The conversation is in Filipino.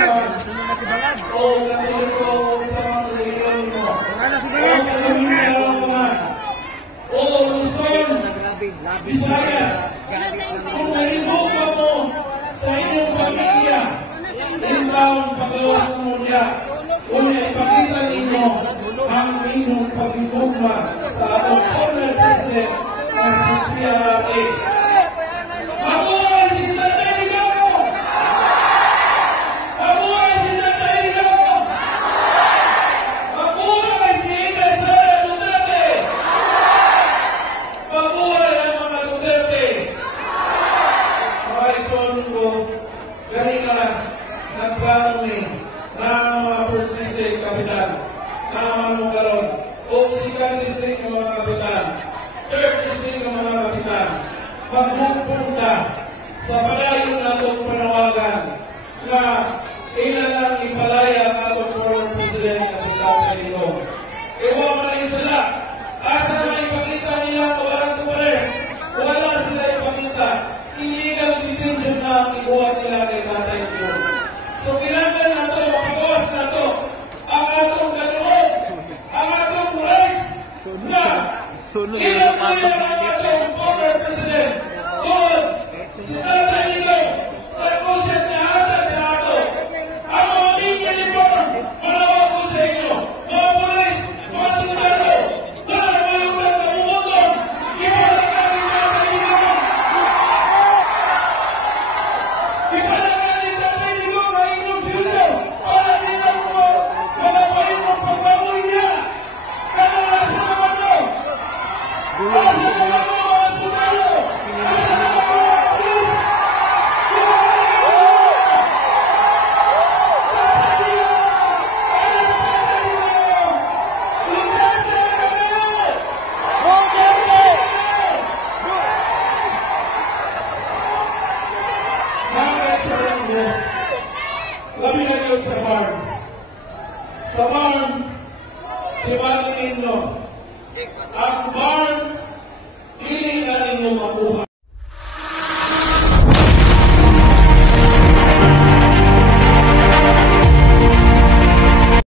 o Katoliko sa mga reliyon mo, o Kaminalaman, o Luzon, Visayas, kung nahimog ka mo sa inyong pamilya, taon pagawas mo niya, kung ipakita ninyo ang inyong pagigugma sa atong former president na si PRRA. Mabuhay si Tatay Digong! Mabuhay si Tatay Digong! Mabuhay si Inday Sara Duterte! Mabuhay ang mga Duterte! Mga ison ko, galing na nagplano ni na mga first district kapital, naman mo karon, o second district ng mga kapital, third district ng mga kapital, magpupunta sa padayon na itong panawagan na inalang ipalaya ang atong former president na si Tatay Digong. Ewa man sila, asa na ipakita nila ang warrant of arrest, wala sila ipakita, illegal detention na ang ibuhat nila kay Tatay Digong. So kailangan na ito, mapagawas na ito, ang atong ganoon, ang atong rights na ilang ang atong former president, Lord, si Tatay Digong, nag-usap niya hatag sa ato. Ang mga uniform, malawag ko sa inyo, mga polis, mga sundalo, na mayroon na umutong, ipalakan ni Tatay Digong. Ipalakan ni Tatay Digong ang inyong sildo, para nilang mga pahimong pagbaboy niya. Kaya nasa naman mo, nasa naman mo mga sundalo, nasa naman mo mga polis, labi na yun sa barn. Sa barn, tibagin ninyo. Ang barn, hindi na ninyo makuha.